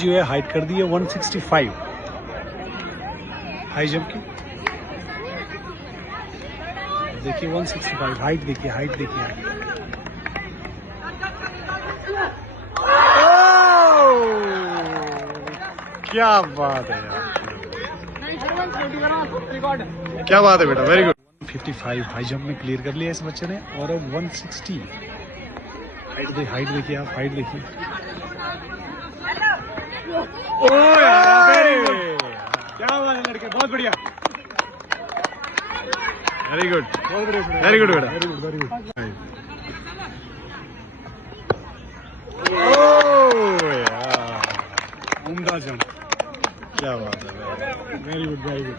जो है हाइट कर दी है 165 हाई जंप की। देखिए 165 हाइट, देखिए हाइट देखिए। क्या बात है यार, क्या बात है बेटा, वेरी गुड। 155 हाई जंप में क्लियर कर लिया इस बच्चे ने। और अब 160 हाइट देखिए आप, हाइट देखिए। ओह यार, क्या बात है लड़के, बहुत बढ़िया, वेरी गुड, वेरी गुड बेटा, वेरी गुड, वेरी गुड। ओह यार, उम्दा जंप, क्या बात है, वेरी गुड, वेरी गुड।